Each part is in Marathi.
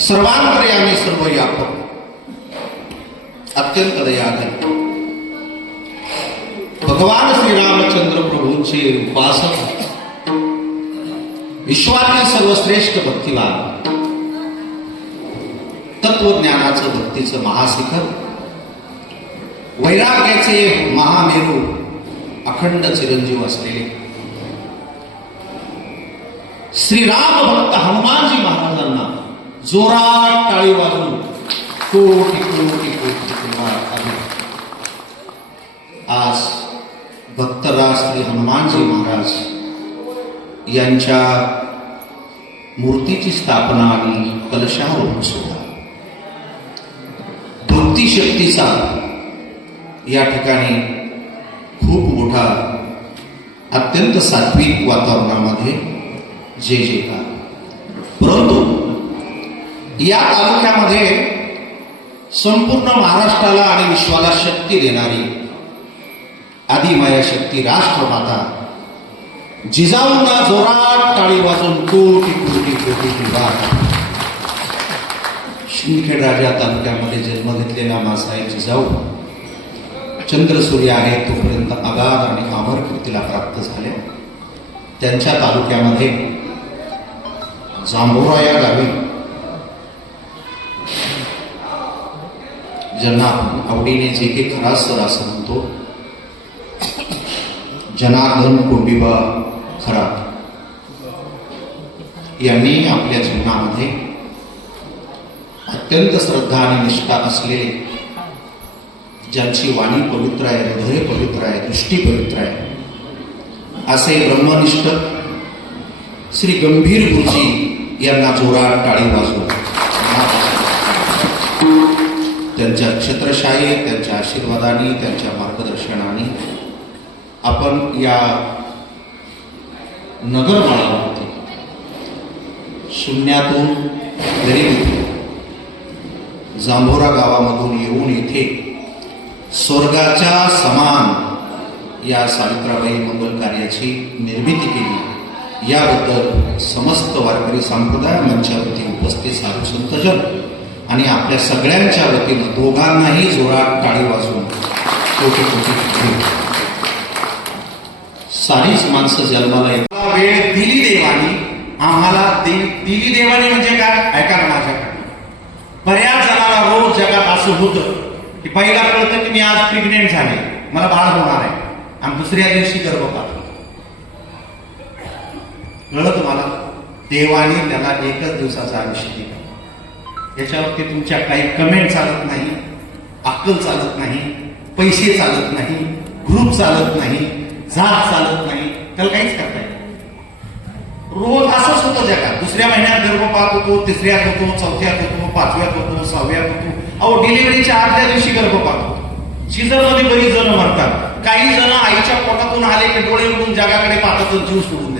सर्वांतर्यामी सर्व व्यापक अत्यंत दयाघन भगवान श्रीरामचंद्र प्रभूंचे उपासक. विश्वातील सर्वश्रेष्ठ भक्तिवान. तत्वज्ञानाचं भक्तीचं महाशिखर. वैराग्याचे महामेरू. अखंड चिरंजीव असलेले. श्रीराम भक्त हनुमानजी महाराज. जोरात टाळी वाजून कोटी कोटी कोटी कुमार आज भक्तराज श्री हनुमानजी महाराज यांच्या मूर्तीची स्थापना आणि कलशारोहण सुद्धा भक्ती शक्तीचा या ठिकाणी खूप मोठा अत्यंत सात्विक वातावरणामध्ये जे जे का परंतु या तालुक्यामध्ये संपूर्ण महाराष्ट्राला आणि विश्वाला शक्ती देणारी आदिमाया शक्ती राष्ट्रमाता. जिजाऊंना जोरात टाळी वाजून कोटी कोटी कोटी दिवा. शिंदखेड राजा तालुक्यामध्ये जन्म घेतलेला मासाहेब जिजाऊ. चंद्रसूर्य आहे तोपर्यंत अगाध आणि अमर कीर्तीला प्राप्त झाले. त्यांच्या तालुक्यामध्ये जांभोरा या गावी ज्यांना आपण आवडीने जे काही खरा सर असं म्हणतो जनार्दन कोंडिबा खरा यांनी आपल्या जीवनामध्ये अत्यंत श्रद्धा आणि निष्ठा असलेले ज्यांची वाणी पवित्र आहे हृदय पवित्र आहे दृष्टी पवित्र आहे असे ब्रह्मनिष्ठ श्री गंभीर गुरुजी यांना जोरात टाळी वाजवतात त्यांच्या क्षेत्रशाही त्यांच्या आशीर्वादाने त्यांच्या मार्गदर्शनाने आपण या नगरमाळावरती शून्यातून गरीब जांभोरा गावामधून येऊन येथे स्वर्गाच्या समान या सावित्राबाई मंगल कार्याची निर्मिती केली. याबद्दल समस्त वारकरी संप्रदाय मंचावरती उपस्थित साधू संतजन आणि आपल्या सगळ्यांच्या वतीनं दोघांनाही जोरात टाळी वाजवून कोटी कोटी सारीच माणसं जन्माला येतात. वेळ दिली देवानी. आम्हाला दिली देवानी म्हणजे काय? ऐका ना माझ्याकडे बऱ्याच जणांना रोज जगात असं होतं की पहिला कळतं की मी आज प्रेग्नेंट झाले. मला बाळ होणार आहे. आणि दुसऱ्या दिवशी गर्भपात होतो. कळलं तुम्हाला? देवाने त्याला एकच दिवसाचा आयुष्य दिला. याच्यावरती तुमच्या काही कमेंट चालत नाही अक्कल चालत नाही पैसे चालत नाही ग्रुप चालत नाही जात चालत नाही त्याला काहीच करता येत रोज असंच होतं जगात. दुसऱ्या महिन्यात गर्भपात होतो तिसऱ्यात होतो चौथ्यात होतो पाचव्यात होतो सहाव्यात होतो. अहो डिलिव्हरीच्या आदल्या दिवशी गर्भपात होतो. शिजरमध्ये बरीच जण मरतात. काही जण आईच्या पोटातून आले की डोळे उडून जगाकडे पाहतात जीव सोडून.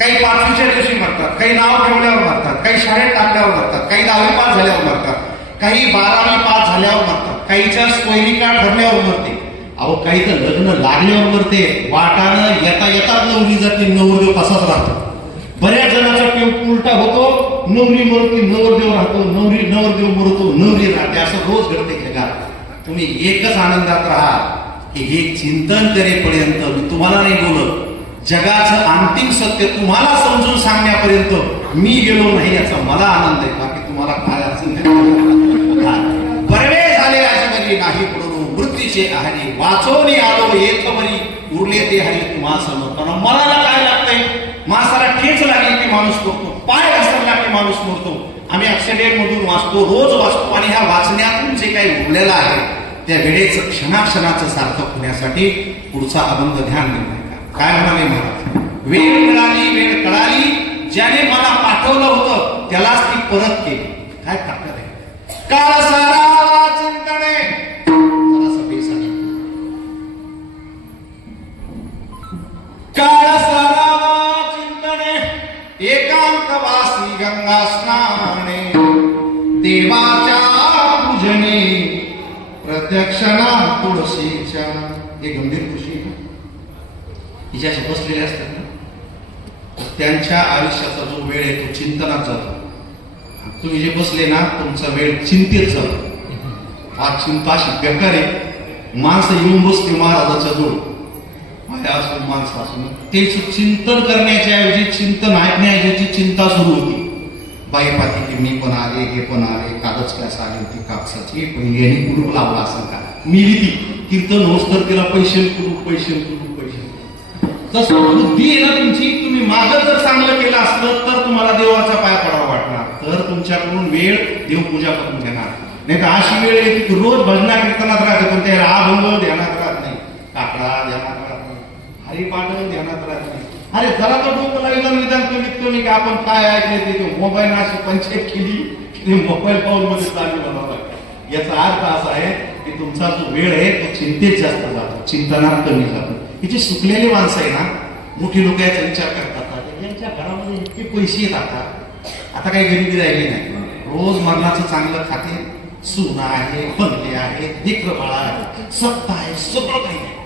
काही पाचवीच्या दिवशी मरतात काही नाव ठेवल्यावर मरतात काही शाळेत टाकल्यावर मरतात काही दहावी पास झाल्यावर मरतात काही बारावी पास झाल्यावर मरतात काहीच्या सोयरिका ठरल्यावर मरते. अहो काही तर लग्न लागल्यावर मरते वाटानं येता येतात नवरी जाते नवरदेव कसाच राहतो. बऱ्याच जणांचा पेव उलटा होतो नवरी मरते नवरदेव राहतो नवरी नवरदेव मरतो नवरी राहते असं रोज घडते जगात तुम्ही एकच आनंदात राहा की हे चिंतन करेपर्यंत मी तुम्हाला नाही बोलत. जगाचं अंतिम सत्य तुम्हाला समजून सांगण्यापर्यंत मी गेलो नाही याचा मला आनंद आहे. बाकी तुम्हाला काय असेल बरवे झाले अजबरी नाही पडून मृत्यूचे आहारी वाचवणी आलो येत बरी उरले ते हरी तुम्हा समर्पण मनाला काय लागतंय? माणसाला ठेच लागली की माणूस करतो पाय घसरला की माणूस मरतो. आम्ही ऍक्सिडेंट मधून वाचतो रोज वाचतो आणि ह्या वाचण्यातून जे काही उरलेलं आहे त्या वेळेचं क्षणाक्षणाचं सार्थक होण्यासाठी पुढचा अभंग ध्यान देणार काय म्हणाले महाराज वेळ मिळाली वेळ कळाली. ज्याने मला पाठवलं होतं त्यालाच ती परत केली. काय ताकद आहे? काळ सारा चिंतने काळ सारा चिंतने एकांत वासी गंगा स्नाने. देवाच्या पूजने. प्रत्यक्षणा तुळशी हे गंभीर कृषी आहे ना? हिच्याशी असतात ना त्यांच्या आयुष्याचा जो वेळ आहे तो चिंतनात जातो. तुम्ही जे बसले ना तुमचा वेळ चिंतेत जातो. हा चिंता अशी बेकार आहे. माणसं येऊन बसते महाराजाच्या जवळ. माझ्या असून माणसं असून. तेच चिंतन करण्याच्या ऐवजी चिंतन ऐकण्याऐवजी चिंता सुरू होती. बाई पाती की मी पण आले हे पण आले कागद कॅस आली होती कापसाची पण यांनी कुलूप लावला असेल का? मी ती कीर्तन होस तर तिला पैसे कुलूप पैसे कुलूप. जसं बुद्धी आहे ना तुमची तुम्ही मागं जर चांगलं केलं असलं तर तुम्हाला देवाचा पाय पडावा वाटणार. तर तुमच्याकडून वेळ देवपूजा करून घेणार. नाही तर अशी वेळ येते की रोज भजना कीर्तनात राहते पण ते राभंग ध्यानात राहत नाही. काकडा ध्यानात राहत नाही. हरिपाठ ध्यानात राहत नाही. अरे जरा तर डोकं लागलं निदान कमीत कमी की आपण काय ऐकले ते मोबाईल अशी पंचायत केली की ते मोबाईल पाऊल मध्ये चालू बनवलं याचा अर्थ असा आहे की तुमचा जो वेळ आहे तो चिंतेत जास्त जातो. चिंतनात कमी जातो. ही जी सुकलेली माणसं आहे ना मोठी लोक याचा विचार करतात यांच्या घरामध्ये इतके पैसे येत आता. आता काही गरिबी राहिली नाही. रोज मरणाचं चांगलं खाते सून आहे बंगले आहे लेकर बाळा आहे सत्ता आहे सगळं काही आहे.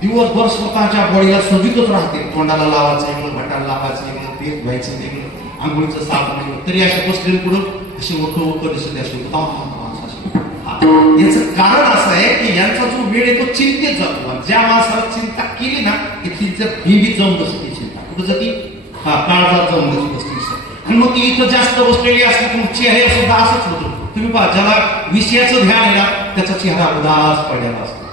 दिवसभर स्वतःच्या बॉडीला सजितच राहते. तोंडाला लावायचं वेगळं भटाला लावायचं वेगळं तेल व्हायचं वेगळं आंघोळीचं साबण तरी अशा बसलेले पुढं असे मोठं मोठं दिसत असे याच कारण असं आहे की यांचा जो वेळ आहे तो चिंतेत जातो. ज्या माणसाला चिंता केली ना तिथली जर भीमीत जाऊन बसते चिंता. कुठं जाती? हा काळजात जाऊन बसते बसली आणि मग ती इथं जास्त बसलेली असते तुमची चेहरे सुद्धा असंच होतो. तुम्ही पहा ज्याला विषयाचं ध्यान आहे ना त्याचा चेहरा उदास पडलेला असतो.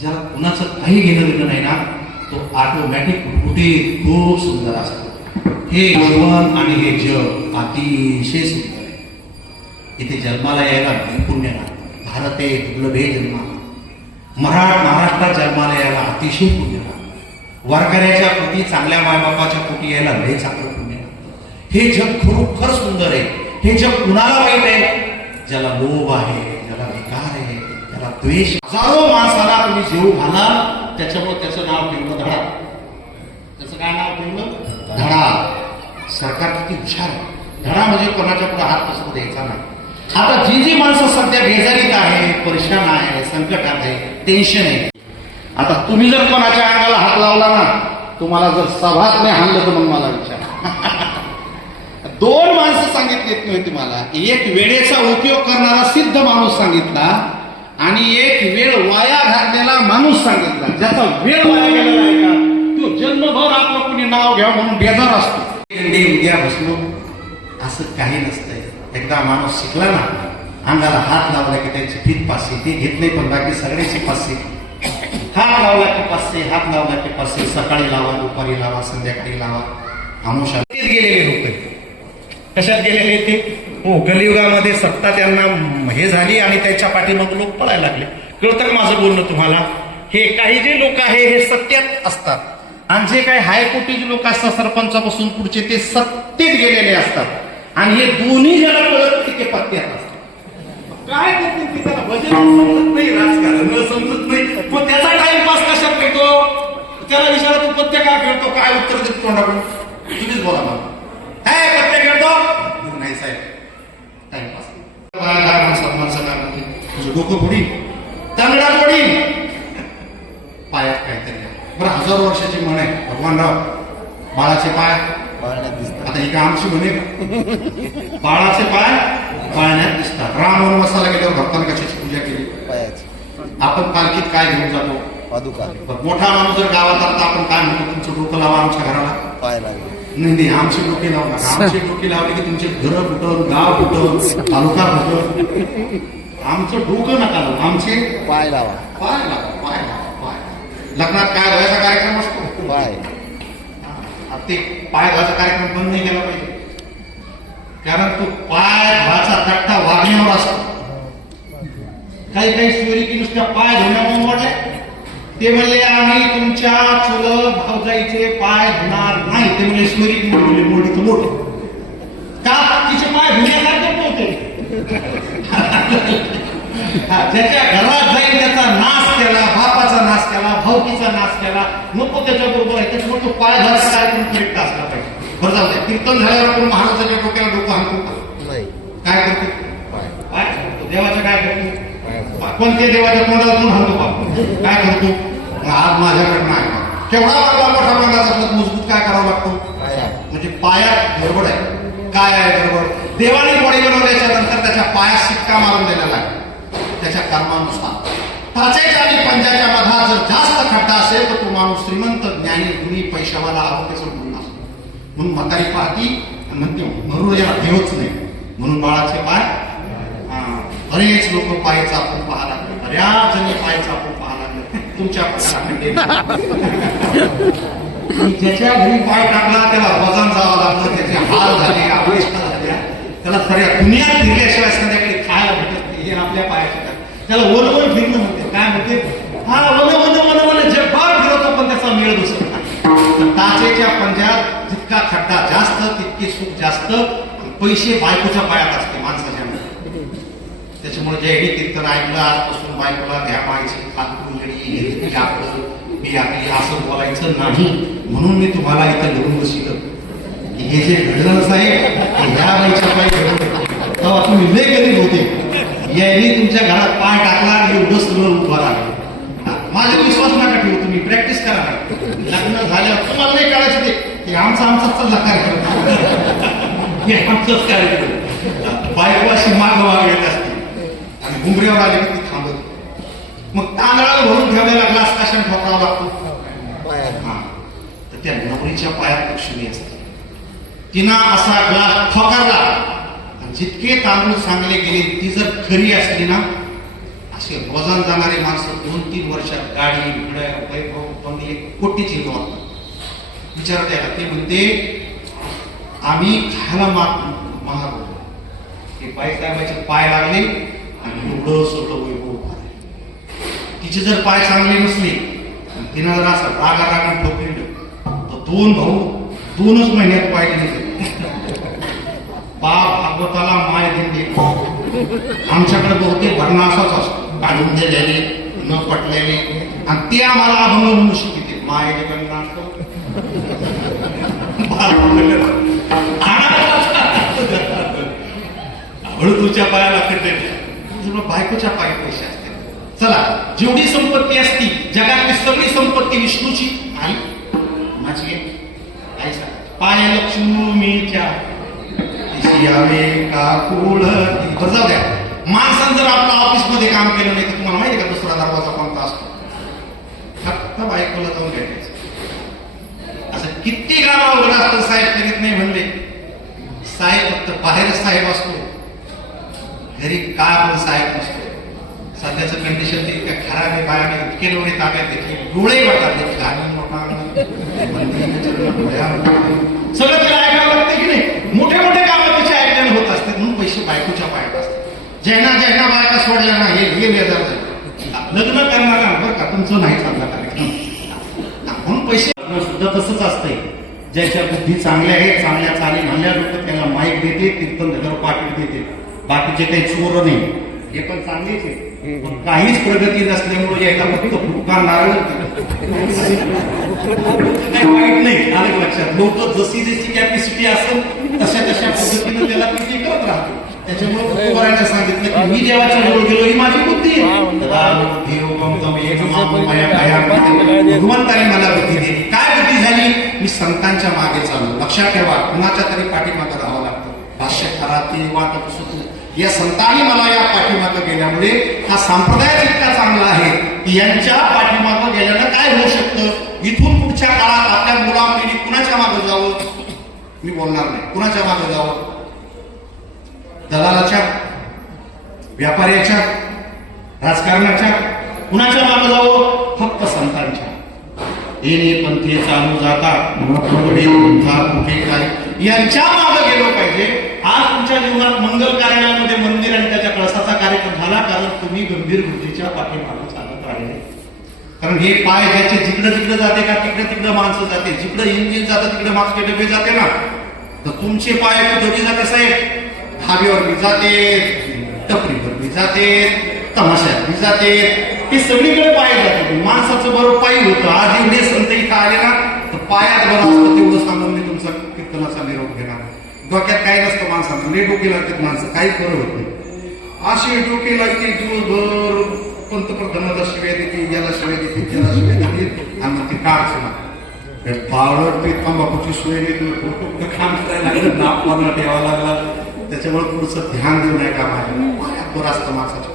ज्याला कुणाचं काही घेणं देणं नाही ना तो ऑटोमॅटिक कुठे खूप सुंदर असतो. हे जीवन आणि हे जग अतिशय सुंदर आहे. इथे जन्माला यायला लई पुण्य लागतं भारते दुर्लभे जन्मा. महा महाराष्ट्रात जन्माला यायला अतिशय पुण्य वारकऱ्याच्या पोटी चांगल्या मायबापाच्या पोटी यायला लय चांगलं पुण्य हे जग खरोखर सुंदर आहे. हे जग कुणाला वाईट आहे? ज्याला लोभ आहे ज्याला विकार आहे त्याला द्वेष. हजारो माणसाला तुम्ही जीव घाला त्याच्यामुळे त्याचं नाव ठेवलं धडा. त्याचं काय नाव ठेवलं धडा. सरकार किती हुशार धडा म्हणजे कोणाच्या पुढे हात पसरू द्यायचा नाही. आता जी जी माणसं सध्या बेजारीत आहे परेशान आहे संकटात आहे टेन्शन आहे. आता तुम्ही जर कोणाच्या अंगाला हात लावला ना तुम्हाला जर सभात नाही हाणलं तर मग मला विचार. दोन माणसं सांगितलीत मी तुम्हाला एक वेळेचा उपयोग करणारा सिद्ध माणूस सांगितला आणि एक वेळ वाया घालण्याला माणूस सांगितला. ज्याचा वेळ वाया गेलेला आहे का तो जन्मभर आपलं कुणी नाव घ्या म्हणून बेजार असतो. अंडे उद्या बसलो. असं काही नसतं. एकदा माणूस शिकला ना अंगाला हात लावला की त्यांची फीत पाचशे ती घेत नाही पण बाकी सगळ्याची पाचशे. हात लावला की पाचशे हात लावला की पाचशे. सकाळी लावा दुपारी लावा संध्याकाळी लावा. आमुषा गेलेले होते कशात गेलेले ते? हो कलियुगामध्ये सत्ता त्यांना हे झाली आणि त्याच्या पाठीमाग लोक पळायला लागले. कळतं माझं बोलणं तुम्हाला? हे काही जे लोक आहे हे सत्यात असतात. आणि जे काही हायकोर्टीचे लोक असतात सरपंचापासून पुढचे ते सत्तेत गेलेले असतात. आणि हे दोन्ही ज्याला कळत नाही ते पत्त्यात असतात काय करतील ते त्याला भजन समजत नाही राजकारण समजत नाही. पण त्याचा टाइमपास कशात घेतो त्याला विचारा तू पत्ते काय खेळतो? काय उत्तर देतो तोंडाकडून? तुम्हीच बोला मला. काय पत्ते खेळतो. नाही साहेब टाइमपास सन्मान सगळा तुझं डोकं तांगडा पायात काहीतरी. बरं हजार वर्षाची म्हण आहे. भगवानराव बाळाचे पाय. आता ही काय आमची म्हणे का? बाळाचे पाय पाळण्यात दिसतात. राम वनवासाला गेल्यावर भक्तांनी कशाची पूजा केली? आपण पालखीत काय घेऊन जातो? मोठा माणूस जर गावात आला तर आपण काय म्हणतो? तुमचं डोकं लावा आमच्या घराला. पाय लागले. नाही नाही आमची डोकी लावू नका. आमची डोकी लावली की तुमचे घर कुठं गाव कुठं तालुका कुठं आमचं डोकं नका लावू. आमचे पाय लावा. पाय लावा पाय लावा पाय लग्नात काय व्हायचा कार्यक्रम असतो? पाय. आता ते पाय धुवायचा कार्यक्रम बंद नाही केला पाहिजे. कारण तो पाय धुवायचा तट्टा वागण्यावर असतो. काही काही शिवरी की नुसत्या पाय धुण्यावरून वाटले ते म्हणले आम्ही तुमच्या चुलत भावजाईचे पाय धुणार नाही. ते म्हणले शिवरी की मोठी मोठी तर मोठे. का? तिचे पाय धुण्यासारखे नव्हते हा, ज्याच्या घरात जाईल त्याचा नाश केला. केला नको त्याच्या बरोबर आहे. त्याच्यामुळे तो पाय धरायचा कार्यक्रम करेक्ट असला पाहिजे. बरं जाऊ द्या कीर्तन झाल्यावर आपण महाराजाच्या डोक्याला डोकं हाणतो? नाही. काय करतो? पाय. करतो देवाचं काय करतो? पाय कोणत्या देवाच्या तोंडातून हाणतो का काय करतो? आज माझ्याकडे नाही केवढा वाटला मोठा बंगाचा मजबूत काय करावा लागतो? म्हणजे पायात गडबड आहे. काय आहे गडबड? देवाने बॉडी बनवल्याच्या नंतर त्याच्या पायात शिक्का मारून दिलेला आहे. त्याच्या कर्मानुसार. टाचायच्या आणि पंजाच्या मधात जर जास्त खड्डा असेल तर तो माणूस श्रीमंत ज्ञानी गुणी पैशावाला आरोग्याचं म्हणून असतो म्हणून म्हातारी पाहती आणि म्हणते मरू याला ठेवच नाही म्हणून बाळाचे पाय बरेच लोक पाय आपण पाहा लागले. बऱ्याच जणी पाय आपण पाहा लागले. तुमच्या ज्याच्या घरी पाय टाकला त्याला वजन जावं लागलं त्याचे हाल झाले अवस्था झाल्या. त्याला खऱ्या दुनियात फिरल्याशिवाय संध्याकाळी खायला भेटत नाही हे आपल्या पायाच्या त्याला वन फिरणं म्हणते. काय म्हणते? हा वन मिळत पण काचेच्या पंजात जितका खड्डा जास्त तितके सुख जास्त पैसे बायकोच्या पायात असते माणसाच्या नाही. त्याच्यामुळे जयडी कीर्तन ऐकलं आजपासून बायकोला घ्या पाहिजे खातून आपलं मी आपली असं बोलायचं नाही. म्हणून मी तुम्हाला इथं घडून बसिलं. की हे जे घडलं साहेब ह्या बाईच्या पायी घडून तेव्हा तुम्ही लय गरीब होते. यांनी तुमच्या घरात पाय टाकला आणि एवढं सगळं उभा राहिलं माझा विश्वास नाही ठेवू तुम्ही प्रॅक्टिस करा लग्न झाल्यावर तुम्हाला नाही कळायचं ते. हे आमचा आमचाच चालला कार्यक्रम. हे आमचंच कार्यक्रम. बायको अशी माग येत असते. आणि घुमऱ्यावर आले की थांबत. मग तांदळाला भरून ठेवलेला ग्लास कशाने ठोकरावा लागतो? हा. तर त्या नवरीच्या पायात लक्ष्मी असते. तिनं असा ग्लास ठोकारला. जितके तांदूळ चांगले गेले ती जर खरी असली ना असे वजन जाणारे माणसं दोन तीन वर्षात गाडी घड्या वैभव वाटतात विचार द्यायला ते म्हणते आम्ही खायला माग महाग होतो. ते बाई साहेबाचे पाय लागले आणि एवढं सगळं वैभव तिचे जर पाय चांगले नसले आणि तिनं जर असं रागा रागा ठोकलेलं तर दोन भाऊ दोनच महिन्यात पाय गेले बाप भागवताला माय दिंडे आमच्याकडे बहुतेक भरणा असाच असतो. काढून दिलेले न पटलेले. आणि ते आम्हाला अभंग म्हणू शकतो माय हळू तुझ्या पायाला खड्डे बायकोच्या पाय पैसे असते चला जेवढी संपत्ती असती जगातली सगळी संपत्ती विष्णूची आई माझी आहे. आई सांग. पाय लक्ष्मीच्या द्या माणसानं जर आपलं ऑफिसमध्ये काम केलं नाही तर तुम्हाला माहिती का दुसरा दरवाजा कोणता असतो फक्त बायकोला जाऊन भेटायचं असं किती गावा उघडा असतं साहेब करीत नाही म्हणले. साहेब फक्त बाहेर साहेब असतो. घरी का पण साहेब नसतो? सध्याचं कंडिशन ते इतकं खराब आहे बाहेर इतके लोक ताब्यात देखील डोळे बघतात घालून सगळं तिला ऐकावं लागते की नाही? मोठे मोठे कामं तिच्या ऐकल्याने होत असते म्हणून पैसे बायकोच्या पायात असतात. जैना जैना बायका सोडल्या ना हे हे वेदार लग्न करणार बरं का तुमचं नाही सांगणार कार्यक्रम म्हणून पैसे लग्न सुद्धा तसंच असतंय. ज्याच्या बुद्धी चांगल्या आहेत चांगल्या चाली म्हणल्या लोक त्याला माईक देते कीर्तन धगर पाकिट देते बाकीचे काही चोर नाही. हे पण चांगलेच आहे. पण काहीच प्रगती नसल्यामुळे यायला फक्त फुटका नारळ. काही वाईट नाही आलं लक्षात. लोक जशी जशी कॅपॅसिटी असेल तशा तशा पद्धतीने त्याला कृती करत राहतो त्याच्यामुळे सांगितलं की मी देवाच्या जवळ गेलो ही माझी बुद्धी बुद्धी. भगवंताने मला बुद्धी दिली. मी मागे चालू. लक्षात ठेवा कुणाच्या तरी पाठीमागं राहावं लागतं. भाष्यकारातील वाटप सुतू या संतांनी मला या पाठीमागं गेल्यामुळे हा संप्रदाय इतका चांगला आहे की यांच्या पाठीमागं गेल्यानं काय होऊ शकतं? इथून पुढच्या काळात आपल्या मुला पिढी कुणाच्या मागं जावं? मी बोलणार नाही. कुणाच्या मागं जावं? दलालाच्या व्यापाऱ्याच्या राजकारणाच्या कुणाच्या मागं जावं? फक्त संतांच्या. येणे पंथे चालू जाता कुठे काय? यांच्या मागे गेलो पाहिजे. आज तुमच्या जीवनात मंगल कार्यालयामध्ये मंदिर आणि त्याच्या कळसाचा कार्यक्रम झाला कारण तुम्ही गंभीर बुद्धीच्या पाठीमागे चालत राहिले. कारण हे पाय ज्याचे जिकडं तिकडं जाते का तिकडं तिकडं माणसं जाते. जिकडं इंजिन जातं तिकडे माणसं डबे जाते ना. तर तुमचे पाय कुठे जाते साहेब. धाबीवर बी जाते टपरीवर बी जाते. तमाशा बी जाते ते सगळीकडे पाय जाते माणसाचं बरोबर पायी होतं. आज एवढे संत इथं आले ना तर पायात बरं असतं तेवढं सांगून मी तुमचा कीर्तनाचा निरोप घेणार. डोक्यात काही नसतं माणसाचं. लय डोके लागतात माणसं. काही बरं होत नाही. असे डोके लागते दिवसभर. पंतप्रधानाला शिवाय देते याला शिव्या देते त्याला शिव्या देते. आणि ते काढचं ना पावडर ते तंबाखूची सोय देत काम करायला लागलं नाप ठेवावा लागला. त्याच्यामुळे पुढचं ध्यान देऊ नये का माझ्या. बऱ्याच बरं असतं माणसाच्या